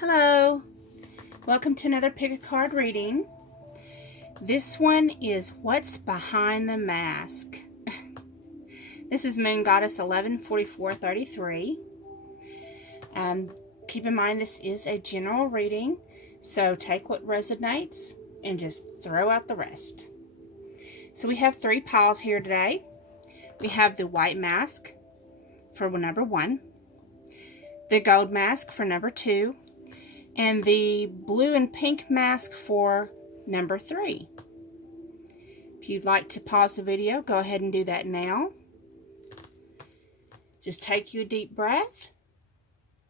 Hello, welcome to another pick a card reading. This one is What's Behind the Mask. This is Moon Goddess 114433. Keep in mind this is a general reading, so take what resonates and just throw out the rest. So we have three piles here today. We have the white mask for number 1, the gold mask for number 2, and the blue and pink mask for number 3. If you'd like to pause the video, go ahead and do that now. Just take you a deep breath.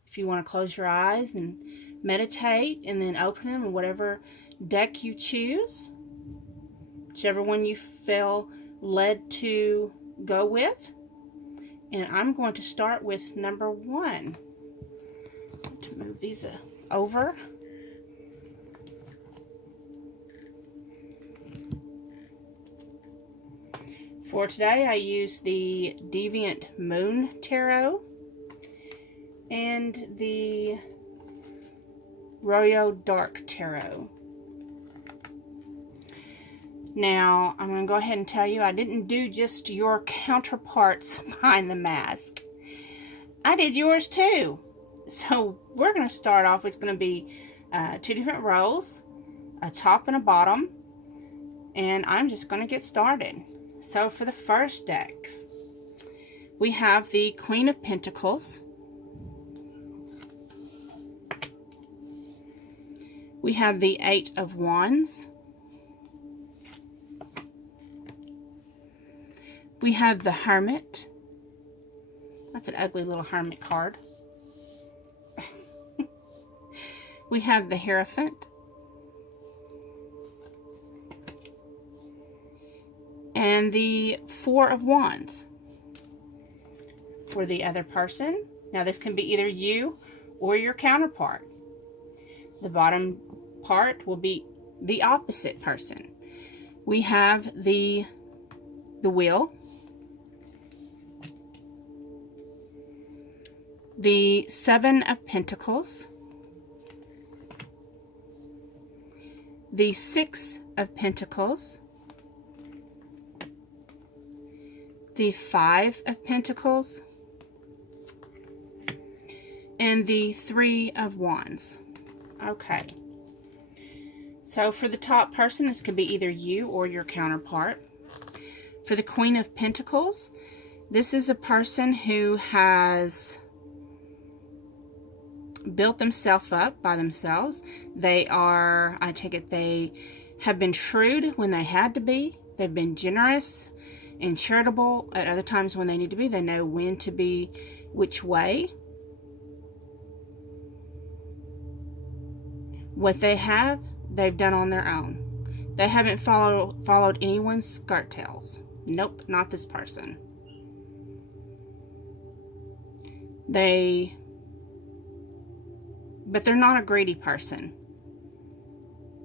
If you want to close your eyes and meditate, and then open them in whatever deck you choose, whichever one you feel led to go with. And I'm going to start with number 1. To move these over. For today, I use the Deviant Moon Tarot and the Royal Dark Tarot. Now, I'm going to go ahead and tell you, I didn't do just your counterparts behind the mask. I did yours too. So we're going to start off, it's going to be 2 different rows, a top and a bottom, and I'm just going to get started. So for the first deck, we have the Queen of Pentacles, we have the 8 of Wands, we have the Hermit. That's an ugly little hermit card. We have the Hierophant, and the 4 of Wands for the other person. Now this can be either you or your counterpart. The bottom part will be the opposite person. We have the Wheel, the 7 of Pentacles, the 6 of Pentacles, the 5 of Pentacles, and the 3 of Wands. Okay. So for the top person, this could be either you or your counterpart. For the Queen of Pentacles, this is a person who has built themselves up by themselves. They are, I take it, they have been shrewd when they had to be. They've been generous and charitable at other times when they need to be. They know when to be which way. What they have, they've done on their own. They haven't followed anyone's skirt tails. Nope, not this person. But they're not a greedy person.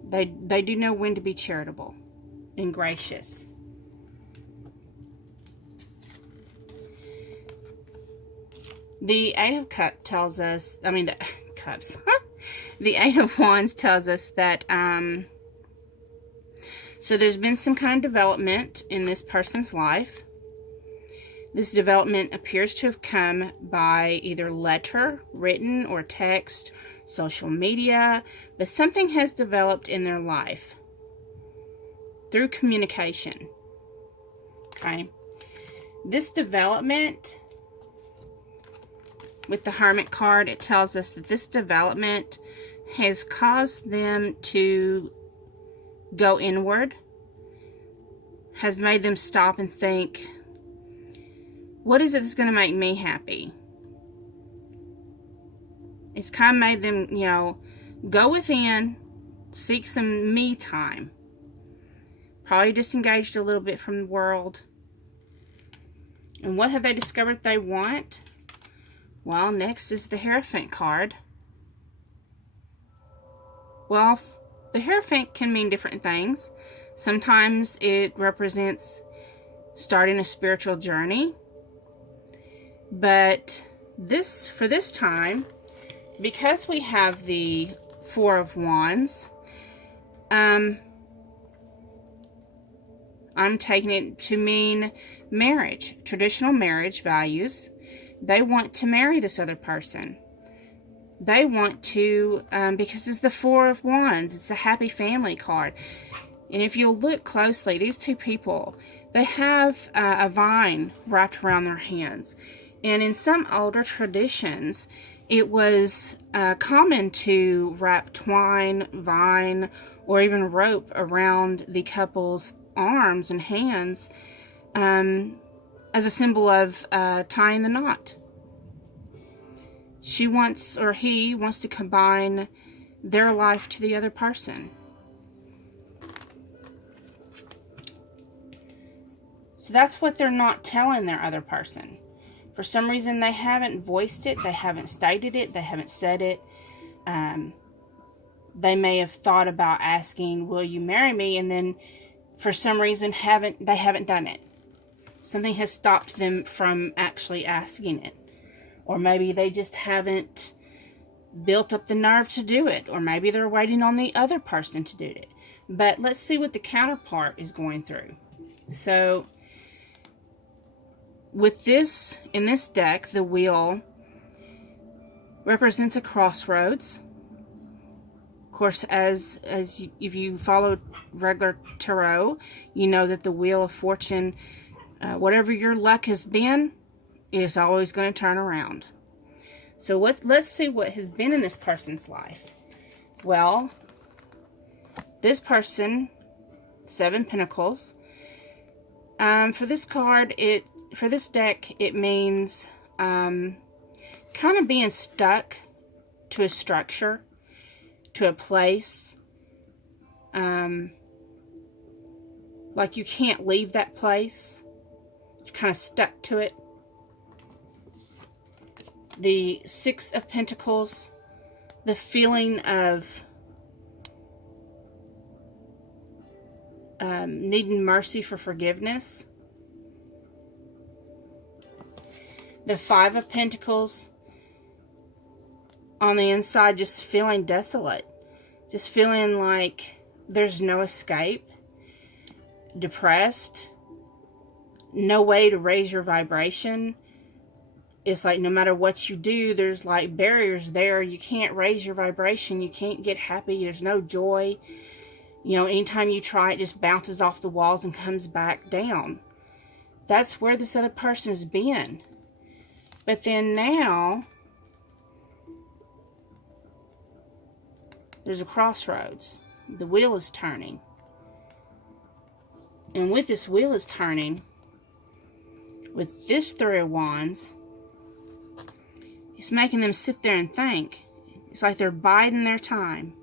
They do know when to be charitable and gracious. The 8 of Cups tells us, the Cups. The 8 of Wands tells us that, so there's been some kind of development in this person's life. This development appears to have come by either letter, written, or text, social media, but something has developed in their life through communication. Okay. This development, with the Hermit card, it tells us that this development has caused them to go inward, has made them stop and think, what is it that's going to make me happy? It's kind of made them, go within, seek some me time. Probably disengaged a little bit from the world. And what have they discovered they want? Well, next is the Hierophant card. Well, the Hierophant can mean different things. Sometimes it represents starting a spiritual journey. But for this time, because we have the Four of Wands, I'm taking it to mean marriage, traditional marriage values. They want to marry this other person. They want to, because it's the Four of Wands, it's a happy family card. And if you'll look closely, these two people, they have a vine wrapped around their hands. And in some older traditions, it was common to wrap twine, vine, or even rope around the couple's arms and hands as a symbol of tying the knot. She wants, or he wants to combine their life to the other person. So that's what they're not telling their other person. For some reason, they haven't voiced it, they haven't stated it, they haven't said it. They may have thought about asking, will you marry me? And then for some reason they haven't done it. Something has stopped them from actually asking it. Or maybe they just haven't built up the nerve to do it. Or maybe they're waiting on the other person to do it. But let's see what the counterpart is going through. So with this, in this deck, the wheel represents a crossroads. Of course, if you follow regular tarot, you know that the Wheel of Fortune, whatever your luck has been, is always going to turn around. So let's see what has been in this person's life. Well, this person, Seven Pentacles. For this card, for this deck, it means kind of being stuck to a structure, to a place. Like you can't leave that place. You're kind of stuck to it. The Six of Pentacles, the feeling of needing mercy for forgiveness. The Five of Pentacles, on the inside, just feeling desolate. Just feeling like there's no escape. Depressed. No way to raise your vibration. It's like no matter what you do, there's like barriers there. You can't raise your vibration. You can't get happy. There's no joy. You know, anytime you try, it just bounces off the walls and comes back down. That's where this other person has been. But then now, there's a crossroads. The wheel is turning. And with this wheel is turning, with this Three of Wands, it's making them sit there and think. It's like they're biding their time.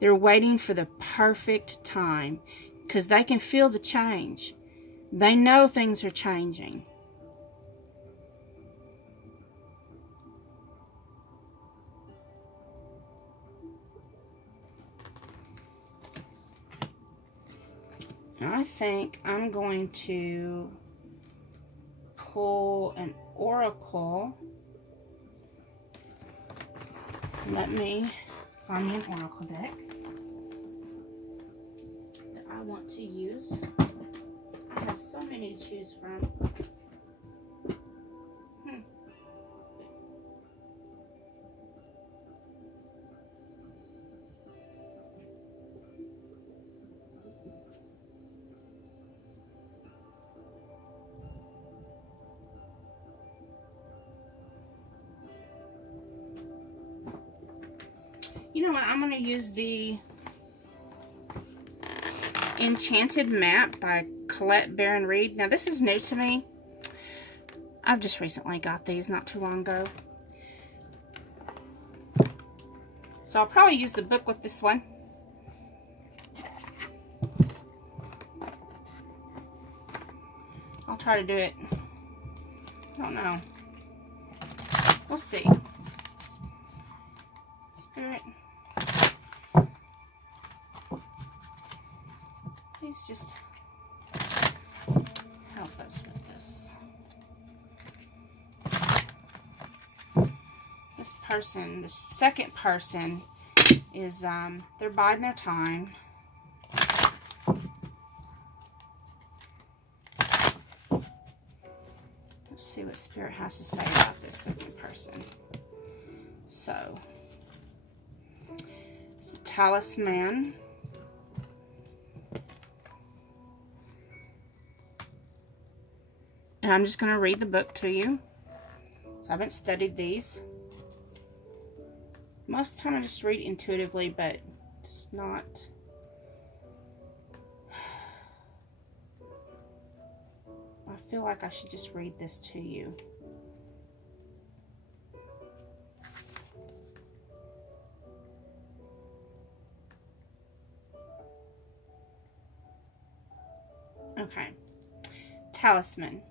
They're waiting for the perfect time because they can feel the change. They know things are changing. I think I'm going to pull an oracle. Let me find me an oracle deck that I want to use. I have so many to choose from. You know what? I'm going to use the Enchanted Map by Colette Baron Reid. Now, this is new to me. I've just recently got these not too long ago. So I'll probably use the book with this one. I'll try to do it. I don't know. We'll see. Spirit, please just help us with this. This person, the second person, is they're biding their time. Let's see what Spirit has to say about this second person. So, it's the Talisman. And I'm just going to read the book to you. So I haven't studied these. Most of the time I just read intuitively, but it's not. I feel like I should just read this to you. Okay. Talisman.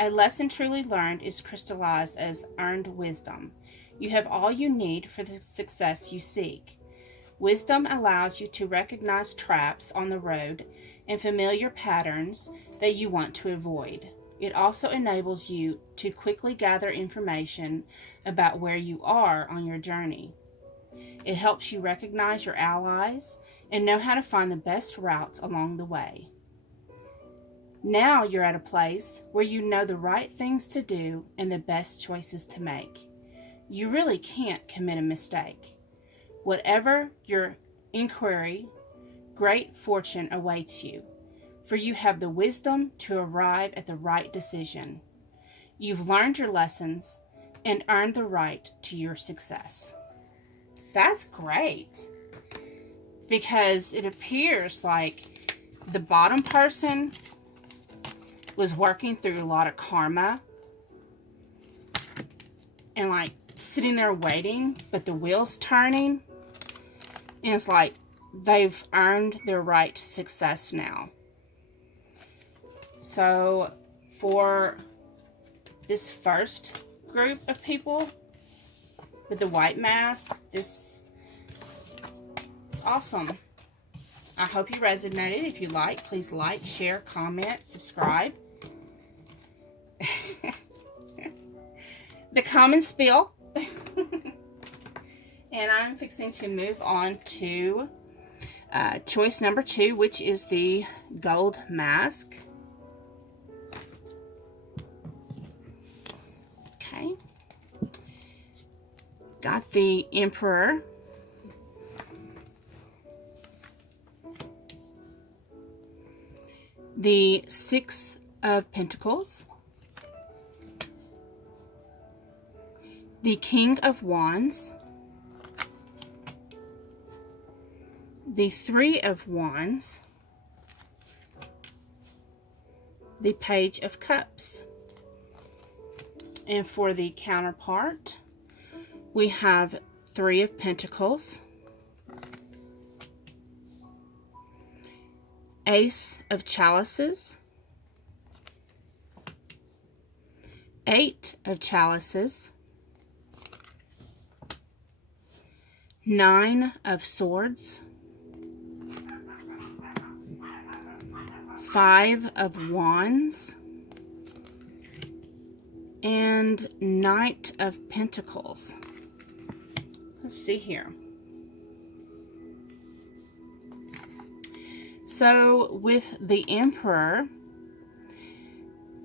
A lesson truly learned is crystallized as earned wisdom. You have all you need for the success you seek. Wisdom allows you to recognize traps on the road and familiar patterns that you want to avoid. It also enables you to quickly gather information about where you are on your journey. It helps you recognize your allies and know how to find the best routes along the way. Now you're at a place where you know the right things to do and the best choices to make. You really can't commit a mistake. Whatever your inquiry, great fortune awaits you, for you have the wisdom to arrive at the right decision. You've learned your lessons and earned the right to your success. That's great, because it appears like the bottom person was working through a lot of karma and like sitting there waiting, but the wheel's turning, and it's like they've earned their right to success now. So for this first group of people with the white mask, this is awesome. I hope you resonated. If you like, please like, share, comment, subscribe. The common spiel. And I'm fixing to move on to choice number 2, which is the gold mask. Okay. Got the Emperor. The 6 of Pentacles. The King of Wands. The 3 of Wands. The Page of Cups. And for the counterpart, we have 3 of Pentacles. Ace of Chalices. 8 of Chalices. 9 of Swords. 5 of Wands. And Knight of Pentacles. Let's see here. So with the Emperor,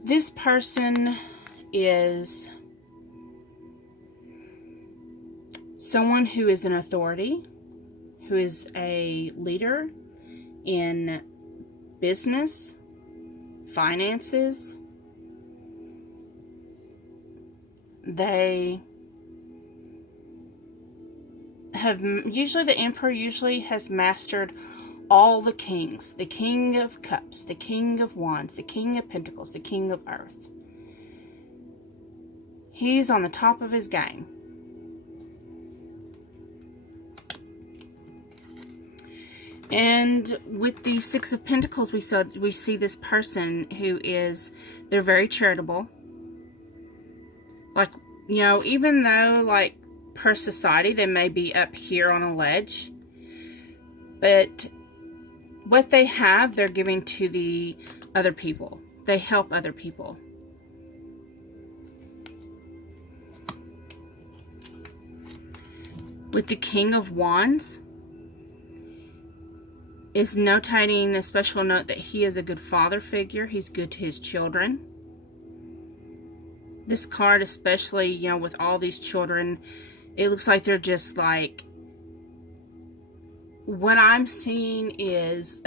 this person is someone who is an authority, who is a leader in business, finances. They have, usually the Emperor usually has mastered all the kings. The King of Cups, the King of Wands, the King of Pentacles, the King of Earth. He's on the top of his game. And with the 6 of Pentacles, we see this person who is, they're very charitable. Like, you know, even though, like, per society, they may be up here on a ledge, but what they have, they're giving to the other people. They help other people. with the King of Wands, is notating a special note that he is a good father figure. He's good to his children. This card, especially, you know, with all these children, it looks like they're just like, what I'm seeing is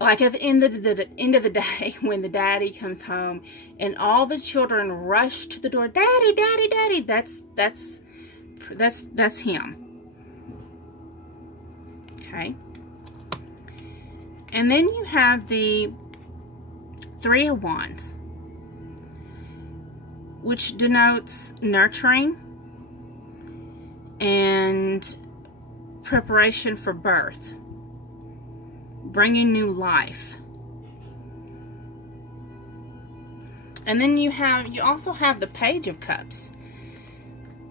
like at the end of the day, when the daddy comes home and all the children rush to the door, daddy, daddy, daddy, that's him. Okay. And then you have the Three of Wands, which denotes nurturing and preparation for birth, bringing new life. And then you also have the Page of Cups,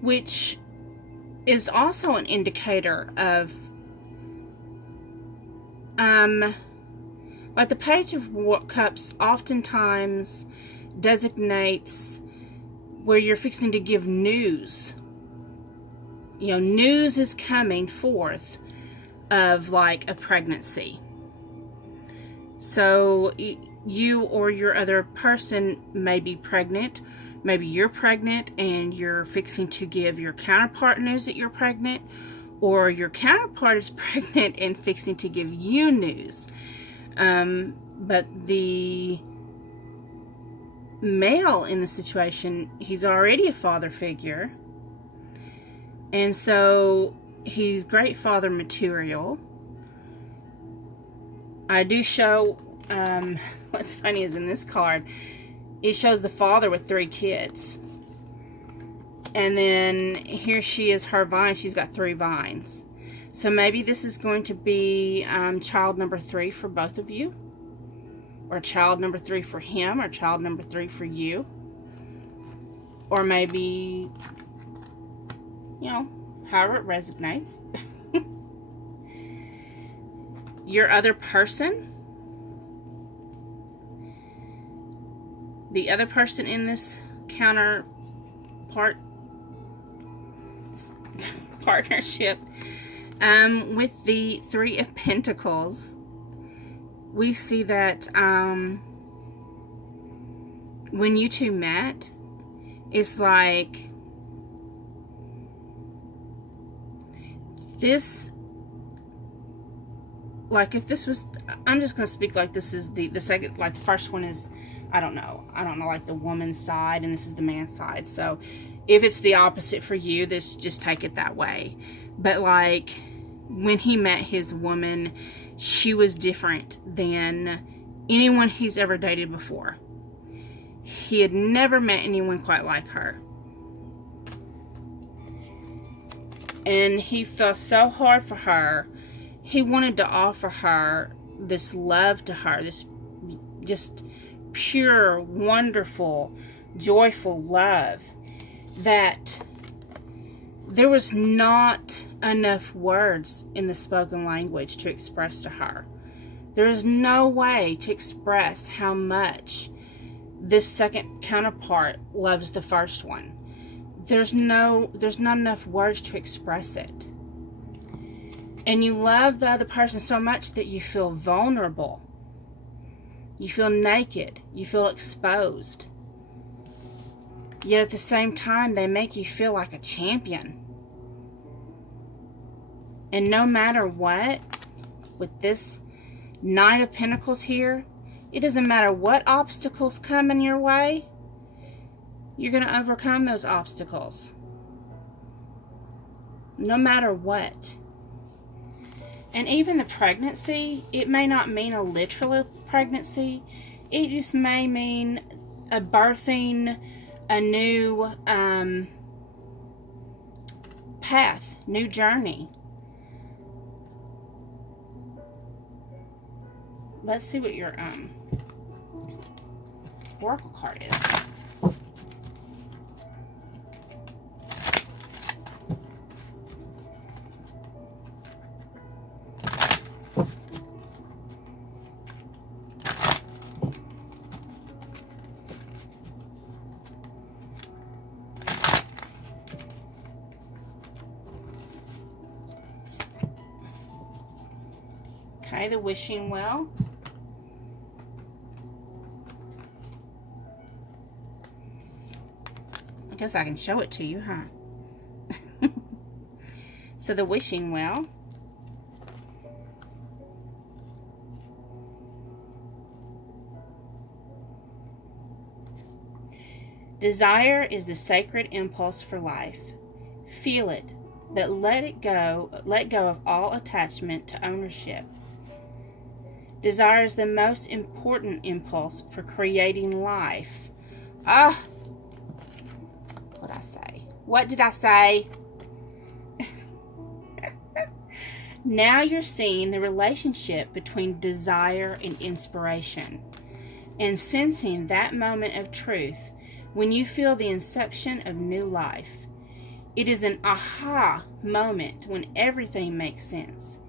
which is also an indicator of like the Page of Cups oftentimes designates where you're fixing to give news. You know, news is coming forth of like a pregnancy. So you or your other person may be pregnant. Maybe you're pregnant and you're fixing to give your counterpart news that you're pregnant, or your counterpart is pregnant and fixing to give you news. But the male in the situation, he's already a father figure, and so he's great father material. I do show, what's funny is in this card, it shows the father with 3 kids. And then here she is, her vine, she's got 3 vines. So maybe this is going to be child number 3 for both of you. Or child number 3 for him, or child number 3 for you. Or maybe, you know, however it resonates. Your other person, the other person in this partnership, with the 3 of Pentacles, we see that when you two met, it's like this, like if this was, I'm just going to speak like this is the second, like the first one is, I don't know, like the woman's side, and this is the man's side. So if it's the opposite for you, this, just take it that way. But like when he met his woman, she was different than anyone he's ever dated before. He had never met anyone quite like her. And he felt so hard for her. He wanted to offer her this love to her, this just pure, wonderful, joyful love, that there was not enough words in the spoken language to express to her. There is no way to express how much this second counterpart loves the first one. There's not enough words to express it. And you love the other person so much that you feel vulnerable. You feel naked. You feel exposed. Yet at the same time, they make you feel like a champion. And no matter what, with this Knight of Pentacles here, it doesn't matter what obstacles come in your way, you're going to overcome those obstacles. No matter what. And even the pregnancy, it may not mean a literal pregnancy. It just may mean a birthing, a new path, new journey. Let's see what your oracle card is. Okay, the wishing well. I guess I can show it to you, huh? So the wishing well. Desire is the sacred impulse for life. Feel it, but let go of all attachment to ownership. Desire is the most important impulse for creating life. What did I say? What did I say? Now you're seeing the relationship between desire and inspiration, and sensing that moment of truth when you feel the inception of new life. It is an aha moment when everything makes sense.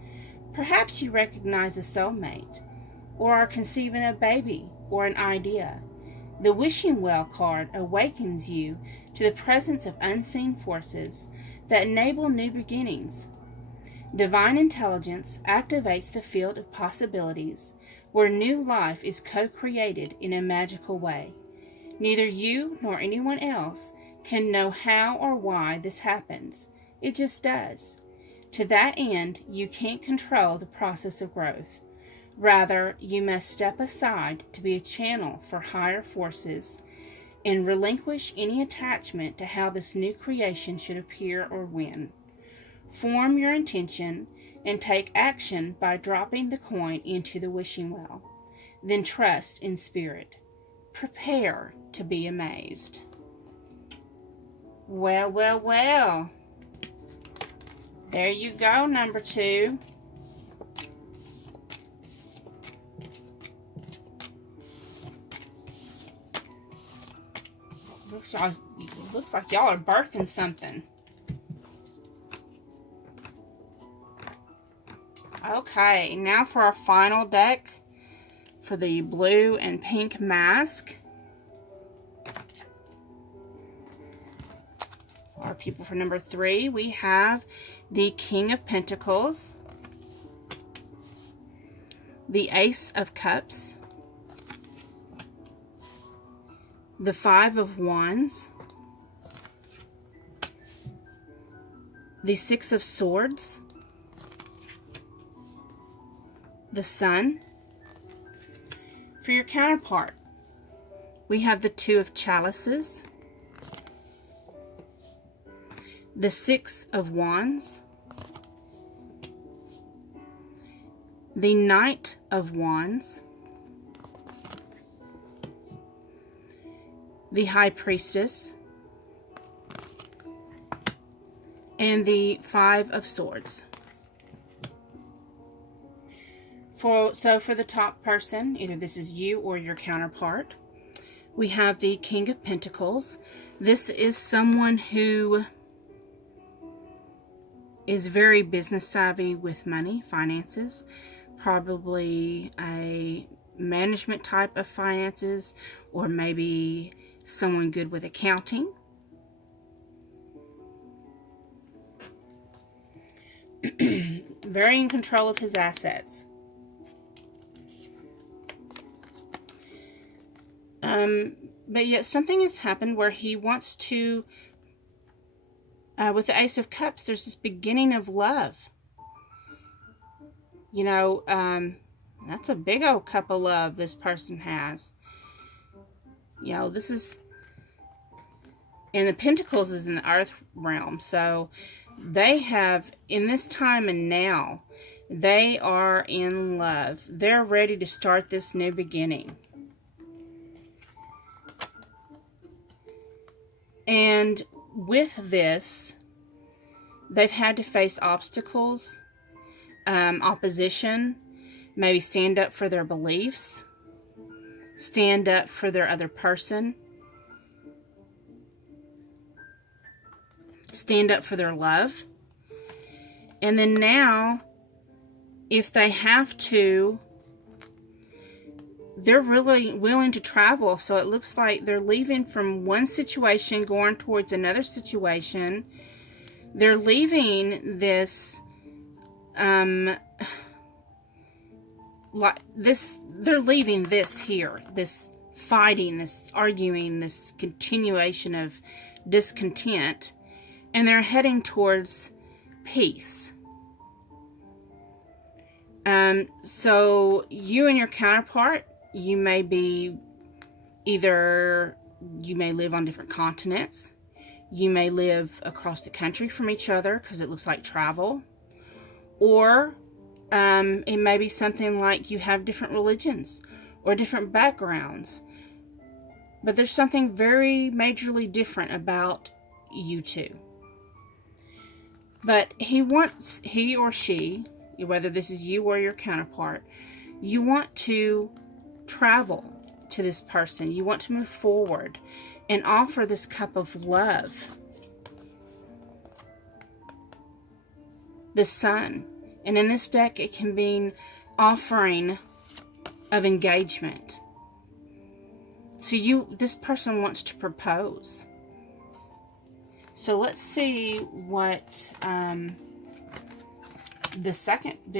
Perhaps you recognize a soulmate, or are conceiving a baby or an idea. The wishing well card awakens you to the presence of unseen forces that enable new beginnings. Divine intelligence activates the field of possibilities where new life is co-created in a magical way. Neither you nor anyone else can know how or why this happens. It just does. To that end, you can't control the process of growth. Rather, you must step aside to be a channel for higher forces and relinquish any attachment to how this new creation should appear or win. Form your intention and take action by dropping the coin into the wishing well. Then trust in spirit. Prepare to be amazed. Well, well, well. There you go, number 2. Looks like y'all are birthing something. Okay, now for our final deck for the blue and pink mask. Our people for number 3, we have the King of Pentacles, the Ace of Cups, the Five of Wands, the Six of Swords, the Sun. For your counterpart, we have the Two of Chalices, the Six of Wands, the Knight of Wands, the High Priestess, and the Five of Swords. So for the top person, either this is you or your counterpart, we have the King of Pentacles. This is someone who is very business savvy with money, finances, probably a management type of finances, or maybe someone good with accounting. Very in control of his assets. But yet something has happened where he wants to, with the Ace of Cups, there's this beginning of love. You know, that's a big old cup of love this person has. You know, this is, and the Pentacles is in the earth realm, so they have, in this time and now, they are in love. They're ready to start this new beginning. And with this, they've had to face obstacles, opposition, maybe stand up for their beliefs, stand up for their other person, stand up for their love. And then now, if they have to, they're really willing to travel. So it looks like they're leaving from one situation, going towards another situation. They're leaving this like this, they're leaving this here, this fighting, this arguing, this continuation of discontent, and they're heading towards peace. So you and your counterpart, you may be either, you may live on different continents, you may live across the country from each other because it looks like travel, or it may be something like you have different religions or different backgrounds, but there's something very majorly different about you two. But he or she, whether this is you or your counterpart, you want to travel to this person. You want to move forward and offer this cup of love. The Sun. And in this deck, it can be offering of engagement. So this person wants to propose. So let's see what the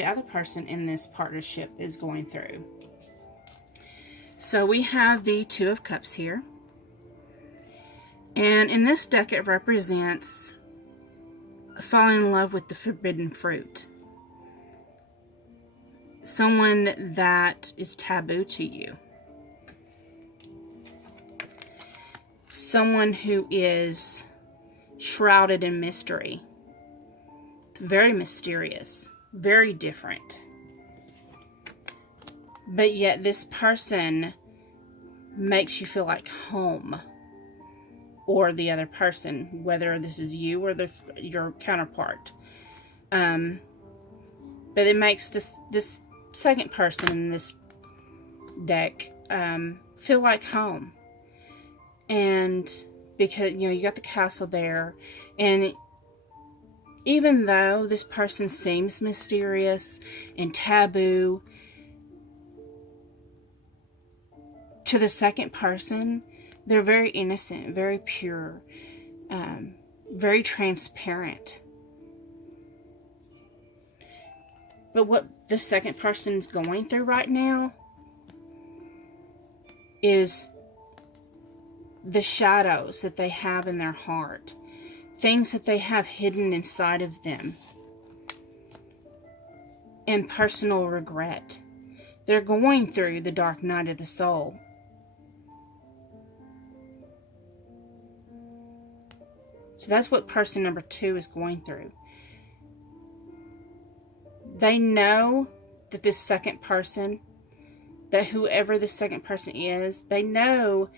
other person in this partnership is going through. So we have the Two of Cups here. And in this deck, it represents falling in love with the forbidden fruit. Someone that is taboo to you. Someone who is shrouded in mystery. Very mysterious. Very different. But yet this person makes you feel like home. Or the other person, whether this is you or your counterpart. But it makes this second person in this deck feel like home. And because, you got the castle there, and even though this person seems mysterious and taboo, to the second person, they're very innocent, very pure, very transparent. But what the second person's going through right now is the shadows that they have in their heart. Things that they have hidden inside of them. And personal regret. They're going through the dark night of the soul. So that's what person number 2 is going through. They know that this second person, that whoever the second person is, they know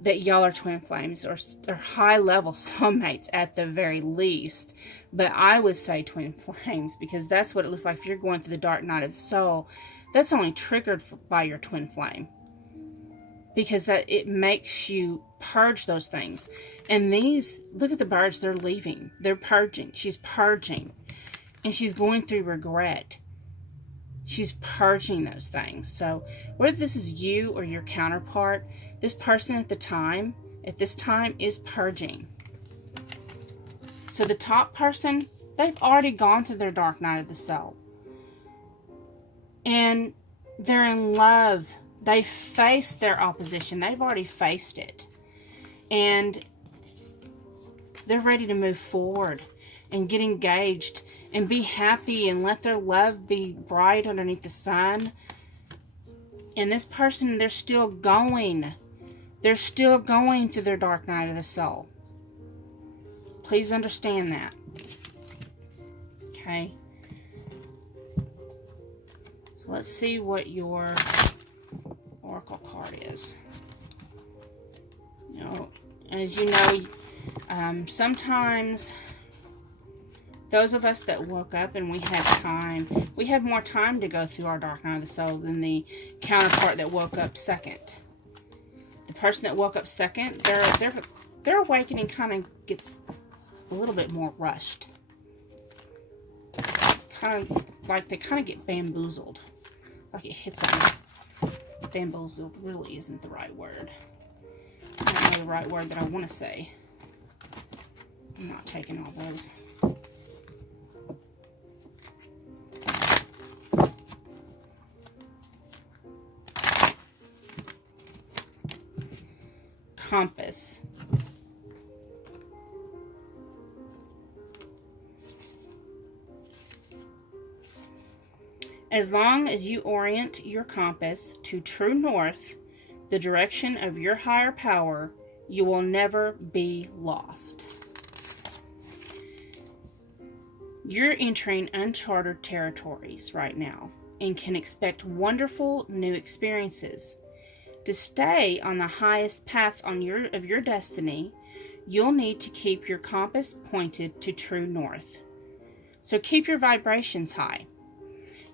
that y'all are twin flames or high-level soulmates at the very least. But I would say twin flames because that's what it looks like. If you're going through the dark night of the soul, that's only triggered by your twin flame. Because it makes you purge those things. And these, look at the birds, they're leaving. They're purging. She's purging. And she's going through regret. She's purging those things. So whether this is you or your counterpart, this person at this time is purging. So the top person, they've already gone through their dark night of the soul. And they're in love. They've faced their opposition. They've already faced it. And they're ready to move forward and get engaged and be happy and let their love be bright underneath the sun. And this person, they're still going. They're still going through their dark night of the soul. Please understand that. Okay. So let's see what your oracle card is. As you know, sometimes those of us that woke up and we had more time to go through our dark night of the soul than the counterpart that woke up second. The person that woke up second, their awakening kind of gets a little bit more rushed. Kind of like they kind of get bamboozled. Like it hits them. Bamboozled really isn't the right word. I don't know the right word that I want to say. I'm not taking all those. compass. As long as you orient your compass to true north, the direction of your higher power, you will never be lost. You're entering uncharted territories right now and can expect wonderful new experiences. To stay on the highest path of your destiny, you'll need to keep your compass pointed to true north. So keep your vibrations high.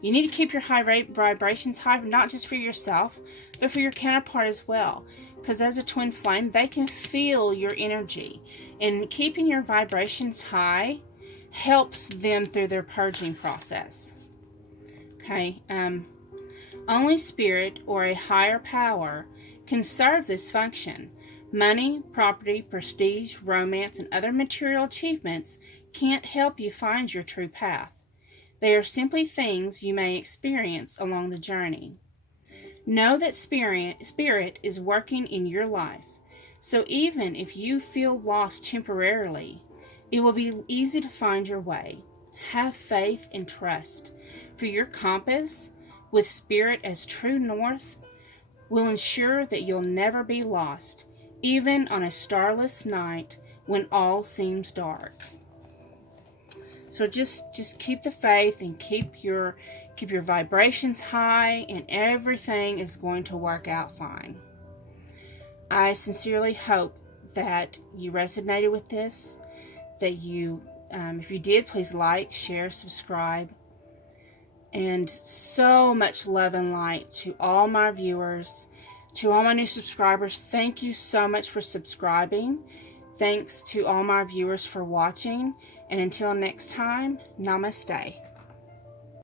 You need to keep your vibrations high, not just for yourself, but for your counterpart as well. Because as a twin flame, they can feel your energy. And keeping your vibrations high helps them through their purging process. Okay, only spirit or a higher power can serve this function. Money, property, prestige, romance, and other material achievements can't help you find your true path. They are simply things you may experience along the journey. Know that spirit is working in your life. So even if you feel lost temporarily, it will be easy to find your way. Have faith and trust, for your compass, with spirit as true north, will ensure that you'll never be lost, even on a starless night when all seems dark. So just keep the faith and keep your vibrations high, and everything is going to work out fine. I sincerely hope that you resonated with this, that you, if you did, please like, share, subscribe. And so much love and light to all my viewers, to all my new subscribers. Thank you so much for subscribing. Thanks to all my viewers for watching. And until next time, namaste.